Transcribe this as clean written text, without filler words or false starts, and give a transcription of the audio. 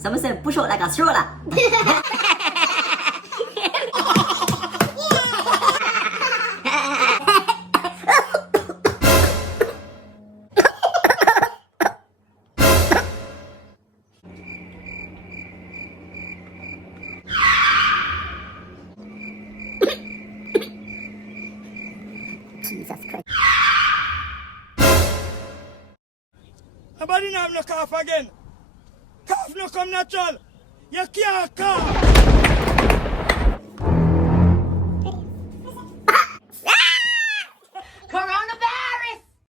什么事不说那个说了。Jesus Christ. Nobody have no cough again. Cough no come natural. You can't cough.